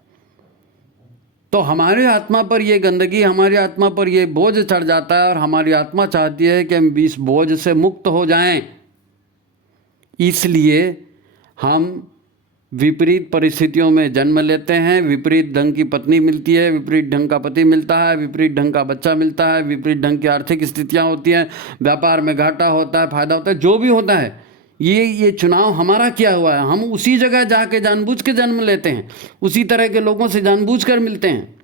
तो हमारी आत्मा पर ये गंदगी, हमारी आत्मा पर ये बोझ चढ़ जाता है और हमारी आत्मा चाहती है कि हम इस बोझ से मुक्त हो जाएं। इसलिए हम विपरीत परिस्थितियों में जन्म लेते हैं, विपरीत ढंग की पत्नी मिलती है, विपरीत ढंग का पति मिलता है, विपरीत ढंग का बच्चा मिलता है, विपरीत ढंग की आर्थिक स्थितियां होती हैं, व्यापार में घाटा होता है, फायदा होता है, जो भी होता है, ये चुनाव हमारा किया हुआ है। हम उसी जगह जाके जानबूझ के जन्म लेते हैं, उसी तरह के लोगों से जानबूझ कर मिलते हैं।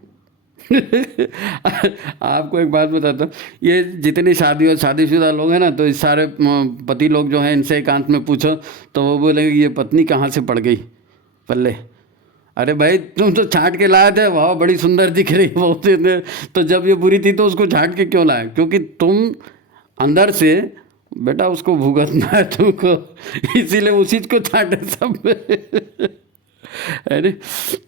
आपको एक बात बताता हूँ, ये जितनी शादीशुदा लोग हैं ना, तो इस सारे पति लोग जो हैं इनसे एकांत में पूछो तो वो बोलेंगे ये पत्नी कहाँ से पड़ गई पल्ले। अरे भाई तुम तो छाट के लाए थे, वाह बड़ी सुंदर दिख रही वो, तो जब ये बुरी थी तो उसको छाट के क्यों लाए? क्योंकि तुम अंदर से बेटा उसको भुगतना है तुमको, इसीलिए उसी को छाटे सब। अरे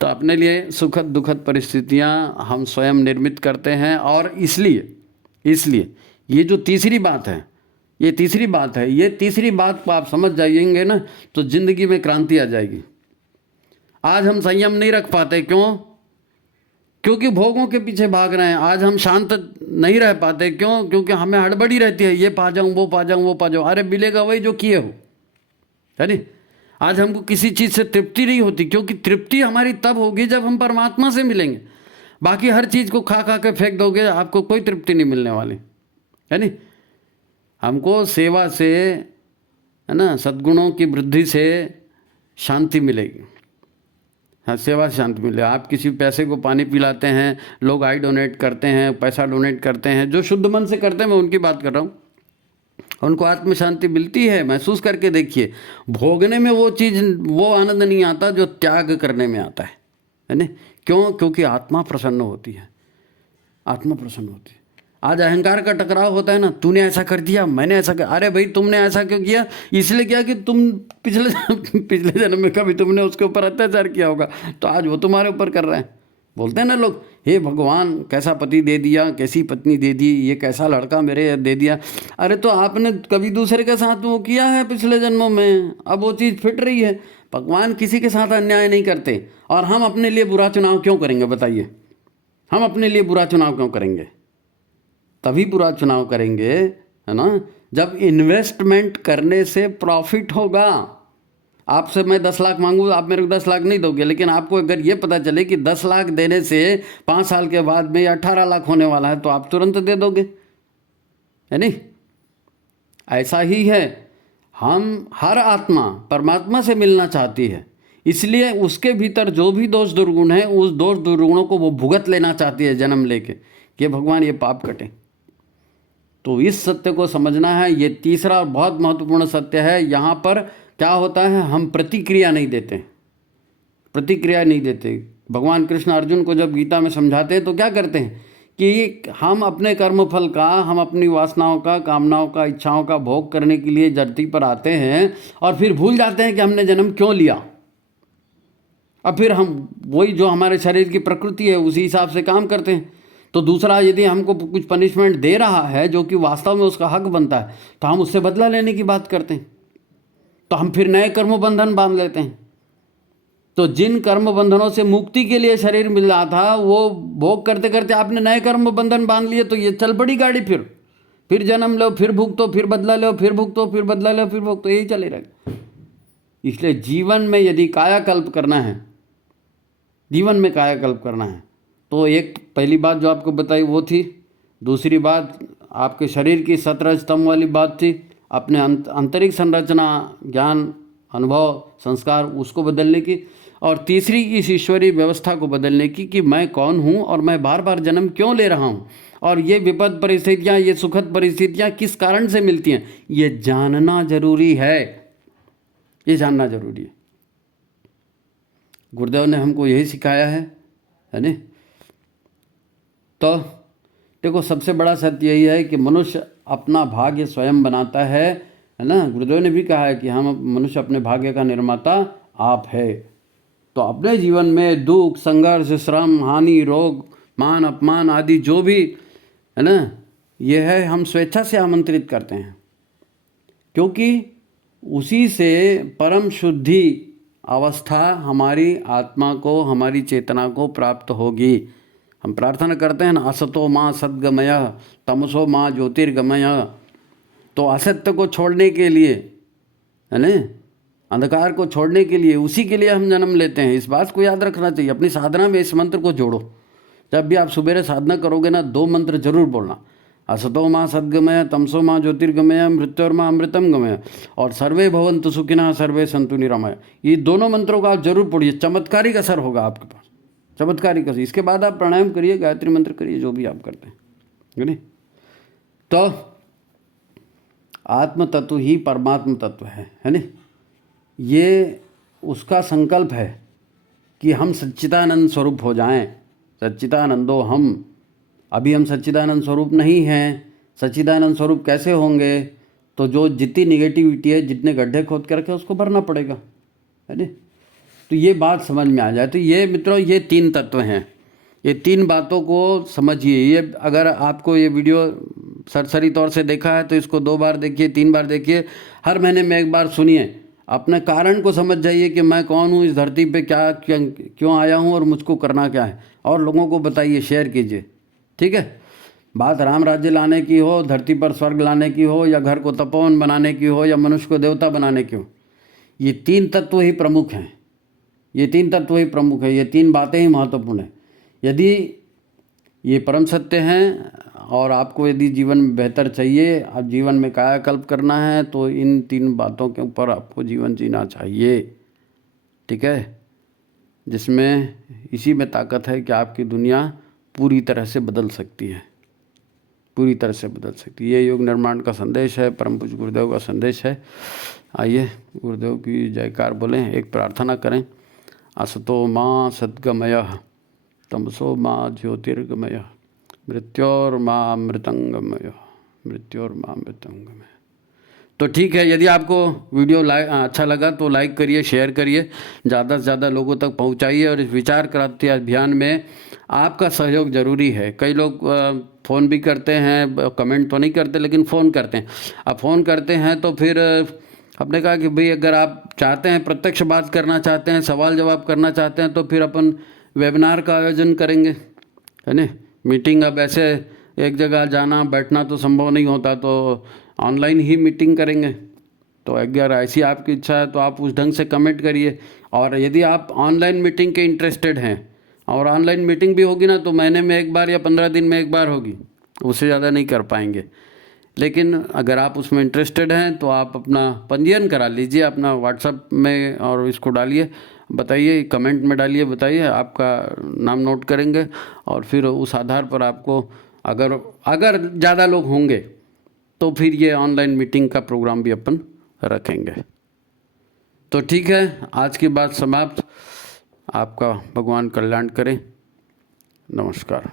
तो अपने लिए सुखद दुखद परिस्थितियां हम स्वयं निर्मित करते हैं। और इसलिए ये जो तीसरी बात है, ये तीसरी बात को आप समझ जाइएंगे ना तो जिंदगी में क्रांति आ जाएगी। आज हम संयम नहीं रख पाते, क्यों? क्योंकि भोगों के पीछे भाग रहे हैं। आज हम शांत नहीं रह पाते, क्यों? क्योंकि हमें हड़बड़ी रहती है, ये पा जाऊं, वो पा जाऊं। अरे मिलेगा वही जो किए हो, है नहीं? आज हमको किसी चीज़ से तृप्ति नहीं होती, क्योंकि तृप्ति हमारी तब होगी जब हम परमात्मा से मिलेंगे। बाकी हर चीज़ को खा खा के फेंक दोगे, आपको कोई तृप्ति नहीं मिलने वाली, है नहीं? हमको सेवा से, है ना, सद्गुणों की वृद्धि से शांति मिलेगी। हाँ, सेवा से शांति मिले। आप किसी पैसे को पानी पिलाते हैं, लोग आई डोनेट करते हैं, पैसा डोनेट करते हैं, जो शुद्ध मन से करते हैं, मैं उनकी बात कर रहा हूँ, उनको आत्म शांति मिलती है। महसूस करके देखिए, भोगने में वो चीज़, वो आनंद नहीं आता जो त्याग करने में आता है ना? क्यों? क्योंकि आत्मा प्रसन्न होती है, आत्मा प्रसन्न होती है। आज अहंकार का टकराव होता है ना, तूने ऐसा कर दिया, मैंने ऐसा कर, अरे भाई तुमने ऐसा क्यों किया? इसलिए किया कि तुम पिछले जन्म में कभी तुमने उसके ऊपर अत्याचार किया होगा, तो आज वो तुम्हारे ऊपर कर रहा है। बोलते हैं ना लोग, हे भगवान कैसा पति दे दिया, कैसी पत्नी दे दी, ये कैसा लड़का मेरे दे दिया। अरे तो आपने कभी दूसरे के साथ वो किया है पिछले जन्मों में, अब वो चीज़ फिट रही है। भगवान किसी के साथ अन्याय नहीं करते। और हम अपने लिए बुरा चुनाव क्यों करेंगे बताइए? हम अपने लिए बुरा चुनाव क्यों करेंगे? तभी बुरा चुनाव करेंगे, है ना, जब इन्वेस्टमेंट करने से प्रॉफिट होगा। आपसे मैं 10 लाख मांगू, आप मेरे को 10 लाख नहीं दोगे, लेकिन आपको अगर ये पता चले कि 10 लाख देने से 5 साल के बाद में 18 लाख होने वाला है, तो आप तुरंत दे दोगे, है नहीं? ऐसा ही है, हम हर आत्मा परमात्मा से मिलना चाहती है, इसलिए उसके भीतर जो भी दोष दुर्गुण है, उस दोष दुर्गुणों को वो भुगत लेना चाहती है जन्म लेके, कि भगवान ये पाप कटे। तो इस सत्य को समझना है। ये तीसरा और बहुत महत्वपूर्ण सत्य है। यहाँ पर क्या होता है, हम प्रतिक्रिया नहीं देते, प्रतिक्रिया नहीं देते। भगवान कृष्ण अर्जुन को जब गीता में समझाते हैं तो क्या करते हैं कि हम अपने कर्मफल का, हम अपनी वासनाओं का, कामनाओं का, इच्छाओं का भोग करने के लिए धरती पर आते हैं और फिर भूल जाते हैं कि हमने जन्म क्यों लिया। अब फिर हम वही जो हमारे शरीर की प्रकृति है उसी हिसाब से काम करते हैं। तो दूसरा यदि हमको कुछ पनिशमेंट दे रहा है जो कि वास्तव में उसका हक बनता है, तो हम उससे बदला लेने की बात करते हैं, तो हम फिर नए कर्म बंधन बांध लेते हैं। तो जिन कर्म बंधनों से मुक्ति के लिए शरीर मिल रहा था, वो भोग करते करते आपने नए कर्म बंधन बांध लिए, तो ये चल पड़ी गाड़ी, फिर जन्म लो, फिर भुगतो, फिर बदला लो, फिर भुगतो, फिर बदला लो, फिर भुगतो, यही चले रहेगा। इसलिए जीवन में यदि कायाकल्प करना है, जीवन में कायाकल्प करना है, तो एक पहली बात जो आपको बताई वो थी। दूसरी बात आपके शरीर की 17 स्तंभ वाली बात थी, अपने आंतरिक संरचना, ज्ञान, अनुभव, संस्कार, उसको बदलने की। और तीसरी इस ईश्वरीय व्यवस्था को बदलने की कि मैं कौन हूँ और मैं बार बार जन्म क्यों ले रहा हूँ, और ये विपद परिस्थितियाँ, ये सुखद परिस्थितियाँ किस कारण से मिलती हैं, ये जानना जरूरी है, ये जानना जरूरी है। गुरुदेव ने हमको यही सिखाया है नहीं? तो देखो, सबसे बड़ा सत्य यही है कि मनुष्य अपना भाग्य स्वयं बनाता है ना? गुरुदेव ने भी कहा है कि हम मनुष्य अपने भाग्य का निर्माता आप है। तो अपने जीवन में दुख, संघर्ष, श्रम, हानि, रोग, मान अपमान आदि जो भी है ना, ये है हम स्वेच्छा से आमंत्रित करते हैं, क्योंकि उसी से परम शुद्धि अवस्था हमारी आत्मा को, हमारी चेतना को प्राप्त होगी। हम प्रार्थना करते हैं ना, असतो माँ सद्गमय तमसो माँ ज्योतिर्गमय। तो असत्य को छोड़ने के लिए, है ना, अंधकार को छोड़ने के लिए, उसी के लिए हम जन्म लेते हैं। इस बात को याद रखना चाहिए। अपनी साधना में इस मंत्र को जोड़ो। जब भी आप सुबह साधना करोगे ना, 2 मंत्र जरूर बोलना, असतो माँ सद्गमय तमसो माँ ज्योतिर्गमय मृत्योर्मा अमृतम गमय, और सर्वे भवन्तु सुखिनः सर्वे सन्तु निरामय। ये दोनों मंत्रों का आप जरूर पढ़िए, चमत्कारिक असर होगा आपके पास, चमत्कारिक असर। इसके बाद आप प्राणायाम करिए, गायत्री मंत्र करिए, जो भी आप करते हैं, नहीं? तो आत्म तत्व ही परमात्म तत्व है ना? ये उसका संकल्प है कि हम सच्चिदानंद स्वरूप हो जाएं। सच्चिदानंदो हम, अभी हम सच्चिदानंद स्वरूप नहीं हैं। सच्चिदानंद स्वरूप कैसे होंगे? तो जो जितनी निगेटिविटी है, जितने गड्ढे खोद के रखे, उसको भरना पड़ेगा, है ना? तो ये बात समझ में आ जाए। तो ये मित्रों, ये 3 तत्व हैं। ये 3 बातों को समझिए। ये अगर आपको ये वीडियो सरसरी तौर से देखा है तो इसको 2 बार देखिए, 3 बार देखिए, हर महीने में 1 बार सुनिए। अपने कारण को समझ जाइए कि मैं कौन हूँ, इस धरती पे क्यों आया हूँ और मुझको करना क्या है, और लोगों को बताइए, शेयर कीजिए, ठीक है? बात राम राज्य लाने की हो, धरती पर स्वर्ग लाने की हो, या घर को तपोवन बनाने की हो, या मनुष्य को देवता बनाने की हो, ये 3 तत्व ही प्रमुख हैं। ये 3 तत्व ही प्रमुख है। ये 3 बातें ही महत्वपूर्ण हैं। यदि ये परम सत्य हैं और आपको यदि जीवन में बेहतर चाहिए, आप जीवन में कायाकल्प करना है, तो इन 3 बातों के ऊपर आपको जीवन जीना चाहिए, ठीक है? जिसमें इसी में ताकत है कि आपकी दुनिया पूरी तरह से बदल सकती है, पूरी तरह से बदल सकती है। ये योग निर्माण का संदेश है, परम पूज्य गुरुदेव का संदेश है। आइए गुरुदेव की जयकार बोलें, एक प्रार्थना करें। असतो माँ सद्गमयः तमसो माँ ज्योतिर्गमयः मृत्योर्मा अमृतंगमयः मृत्योर्मा अमृतंगमयः। तो ठीक है, यदि आपको वीडियो अच्छा लगा तो लाइक करिए, शेयर करिए, ज़्यादा से ज़्यादा लोगों तक पहुंचाइए। और इस विचार क्रांति अभियान में आपका सहयोग ज़रूरी है। कई लोग फ़ोन भी करते हैं, कमेंट तो नहीं करते लेकिन फ़ोन करते हैं। अब फ़ोन करते हैं तो फिर आपने कहा कि भाई अगर आप चाहते हैं, प्रत्यक्ष बात करना चाहते हैं, सवाल जवाब करना चाहते हैं, तो फिर अपन वेबिनार का आयोजन करेंगे, है ना? मीटिंग, अब ऐसे एक जगह जाना बैठना तो संभव नहीं होता, तो ऑनलाइन ही मीटिंग करेंगे। तो अगर ऐसी आपकी इच्छा है तो आप उस ढंग से कमेंट करिए। और यदि आप ऑनलाइन मीटिंग के इंटरेस्टेड हैं, और ऑनलाइन मीटिंग भी होगी ना, तो महीने में 1 बार या 15 दिन में 1 बार होगी, उससे ज़्यादा नहीं कर पाएंगे। लेकिन अगर आप उसमें इंटरेस्टेड हैं तो आप अपना पंजीयन करा लीजिए, अपना व्हाट्सएप में, और इसको डालिए, बताइए, कमेंट में डालिए, बताइए, आपका नाम नोट करेंगे। और फिर उस आधार पर आपको अगर ज़्यादा लोग होंगे तो फिर ये ऑनलाइन मीटिंग का प्रोग्राम भी अपन रखेंगे। तो ठीक है, आज की बात समाप्त। आपका भगवान कल्याण करें। नमस्कार।